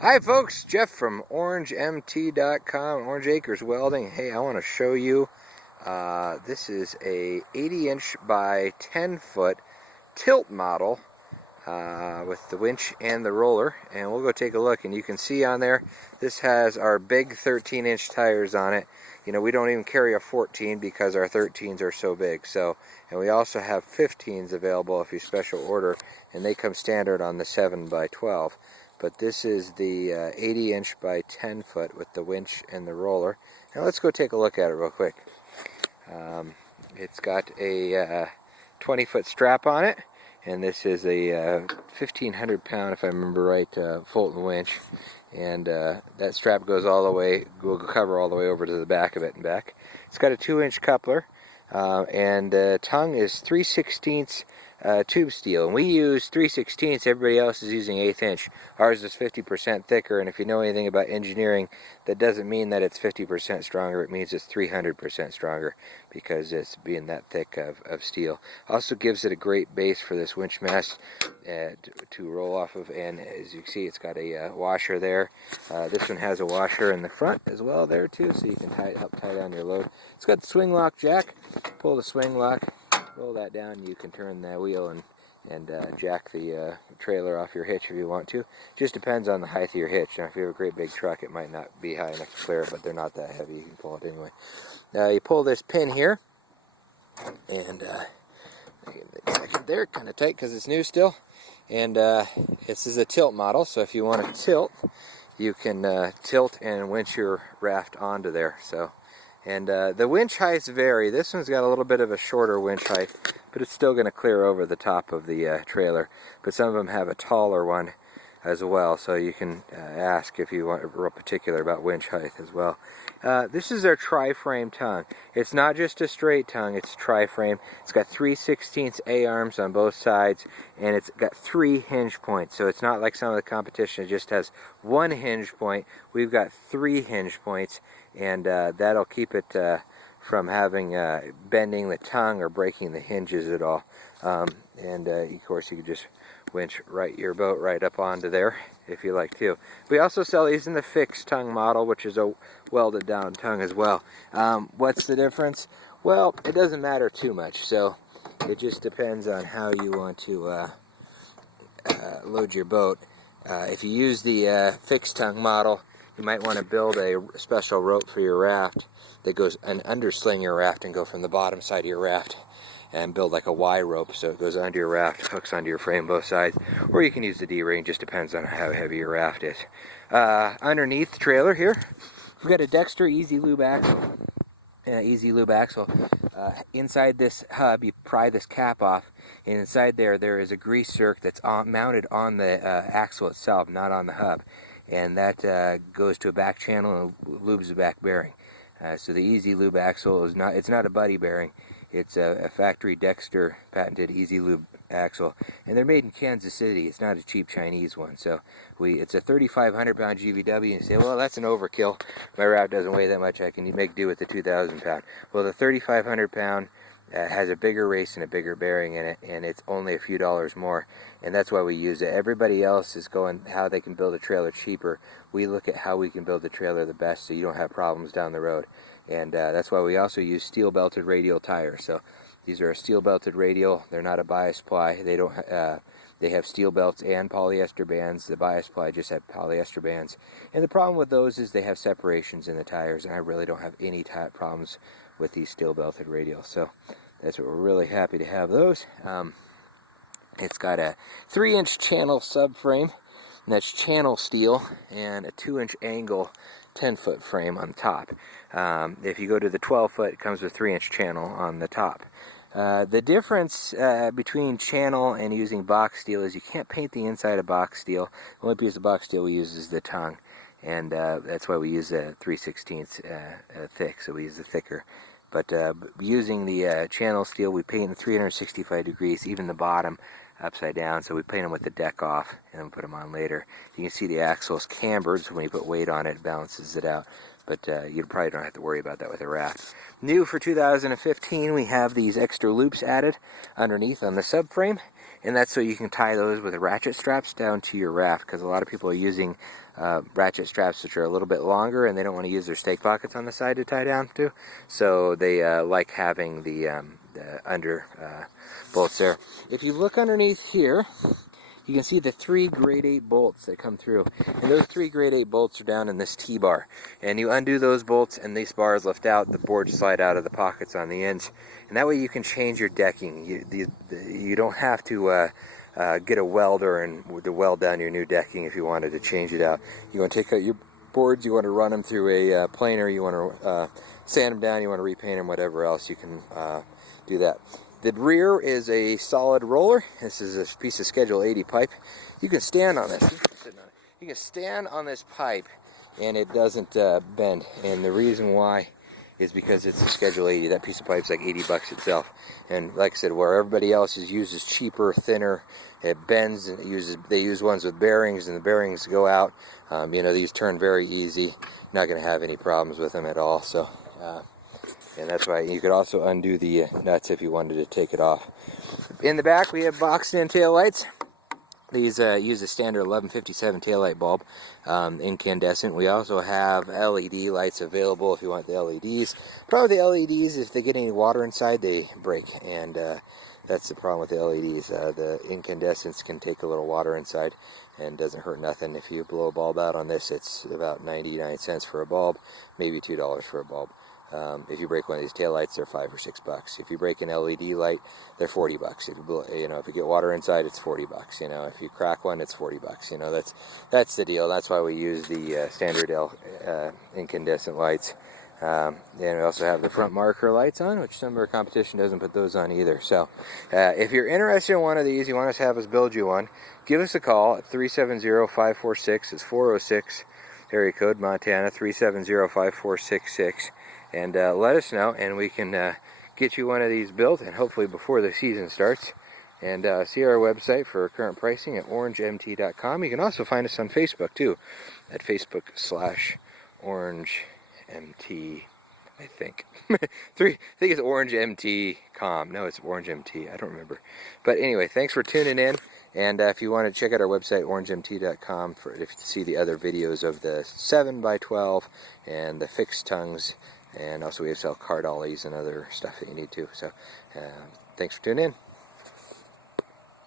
Hi folks, Jeff from OrangeMT.com, Orange Acres Welding. Hey, I want to show you, this is a 80-inch by 10-foot tilt model with the winch and the roller, and we'll go take a look. And you can see on there, this has our big 13-inch tires on it. You know, we don't even carry a 14 because our 13s are so big. So, and we also have 15s available if you special order, and they come standard on the 7 by 12. But this is the 80-inch by 10-foot with the winch and the roller. Now let's go take a look at it real quick. It's got a 20-foot strap on it, and this is a 1,500-pound, if I remember right, Fulton winch. And that strap goes all the way, will cover all the way over to the back of it and back. It's got a 2-inch coupler, and tongue is 3/16 tube steel, and we use 3/16. Everybody else is using 1/8 inch. Ours is 50% thicker, and if you know anything about engineering, that doesn't mean that it's 50% stronger. It means it's 300% stronger because it's being that thick of steel. Also gives it a great base for this winch mast to roll off of, and as you can see, it's got a washer there. This one has a washer in the front as well there too, so you can help tie down your load. It's got the swing lock jack. Pull the swing lock, roll that down, you can turn the wheel and jack the trailer off your hitch if you want to. Just depends on the height of your hitch. Now, if you have a great big truck, it might not be high enough to clear it, but they're not that heavy. You can pull it anyway. You pull this pin here, and they're kind of tight because it's new still. And this is a tilt model, so if you want to tilt, you can tilt and winch your raft onto there. So. And the winch heights vary. This one's got a little bit of a shorter winch height, but it's still going to clear over the top of the trailer. But some of them have a taller one as well, so you can ask if you want real particular about winch height as well. This is our tri-frame tongue. It's not just a straight tongue, it's tri-frame. It's got 3/16 A-arms on both sides, and it's got 3 hinge points. So it's not like some of the competition, it just has 1 hinge point. We've got 3 hinge points, and that'll keep it from having bending the tongue or breaking the hinges at all. And of course, you can just winch your boat right up onto there if you like to. We also sell these in the fixed tongue model, which is a welded down tongue as well. What's the difference? Well, it doesn't matter too much, so it just depends on how you want to load your boat. If you use the fixed tongue model, you might want to build a special rope for your raft that goes and undersling your raft and go from the bottom side of your raft, and build like a Y rope so it goes under your raft, hooks onto your frame both sides. Or you can use the D-ring, just depends on how heavy your raft is. Underneath the trailer here, we've got a Dexter Easy Lube axle. Inside this hub, you pry this cap off, and inside there is a grease zerk that's mounted on the axle itself, not on the hub. And that goes to a back channel and lubes the back bearing. So the Easy Lube axle is it's not a buddy bearing. It's a factory Dexter patented Easy Lube axle, and they're made in Kansas City. It's not a cheap Chinese one. So it's a 3,500-pound GVW, and you say, well, that's an overkill. My raft doesn't weigh that much. I can make do with the 2,000-pound. Well, the 3,500-pound has a bigger race and a bigger bearing in it, and it's only a few dollars more, and that's why we use it. Everybody else is going how they can build a trailer cheaper. We look at how we can build the trailer the best so you don't have problems down the road. And that's why we also use steel belted radial tires. So these are a steel belted radial. They're not a bias ply. They don't. They have steel belts and polyester bands. The bias ply just have polyester bands. And the problem with those is they have separations in the tires, and I really don't have any problems with these steel belted radials. So that's what we're really happy to have those. It's got a 3-inch channel subframe, and that's channel steel, and a 2-inch angle 10-foot frame on top. If you go to the 12-foot, it comes with 3-inch channel on the top. The difference between channel and using box steel is you can't paint the inside of box steel. The only piece of box steel we use is the tongue, and that's why we use the 3/16 thick, so we use the thicker. But using the channel steel, we paint in 365 degrees, even the bottom upside down, so we paint them with the deck off and then put them on later. You can see the axle is cambered, so when you put weight on it, it balances it out. But you probably don't have to worry about that with a raft. New for 2015, we have these extra loops added underneath on the subframe, and that's so you can tie those with ratchet straps down to your raft, because a lot of people are using ratchet straps which are a little bit longer, and they don't want to use their stake pockets on the side to tie down to, so they like having the under bolts there. If you look underneath here, you can see the 3 grade 8 bolts that come through, and those 3 grade 8 bolts are down in this T-bar, and you undo those bolts and these bars lift out, the boards slide out of the pockets on the ends, and that way you can change your decking. You don't have to get a welder and to weld down your new decking if you wanted to change it out. You want to take out your boards, you want to run them through a planer, you want to sand them down, you want to repaint them, whatever else, you can do that. The rear is a solid roller. This is a piece of Schedule 80 pipe. You can stand on this. You can stand on this pipe and it doesn't bend. And the reason why is because it's a Schedule 80. That piece of pipe's like 80 bucks itself. And like I said, where everybody else uses cheaper, thinner, it bends, and they use ones with bearings, and the bearings go out. These turn very easy. Not going to have any problems with them at all. So. And that's why you could also undo the nuts if you wanted to take it off. In the back we have boxed in tail lights. These use a standard 1157 taillight bulb, incandescent. We also have LED lights available if you want the LEDs. Problem with the LEDs, if they get any water inside, they break, and that's the problem with the LEDs. The incandescents can take a little water inside and doesn't hurt nothing. If you blow a bulb out on this, it's about 99 cents for a bulb, maybe $2 for a bulb. If you break one of these taillights, they're $5 or $6. If you break an LED light, they're $40. If you get water inside, it's $40. If you crack one, it's $40. That's the deal. That's why we use the standard incandescent lights. And we also have the front marker lights on, which some of our competition doesn't put those on either. So, if you're interested in one of these, you want us to have us build you one, give us a call at 370-546. It's 406 area code Montana 370-5466. And let us know, and we can get you one of these built, and hopefully before the season starts. And see our website for current pricing at orangemt.com. You can also find us on Facebook too, at Facebook/OrangeMT, I think. I think it's OrangeMT.com. No, it's OrangeMT. I don't remember. But anyway, thanks for tuning in. And if you want to check out our website, orangemt.com, to see the other videos of the 7x12 and the fixed tongues. And also we sell car dollies and other stuff that you need to. So thanks for tuning in.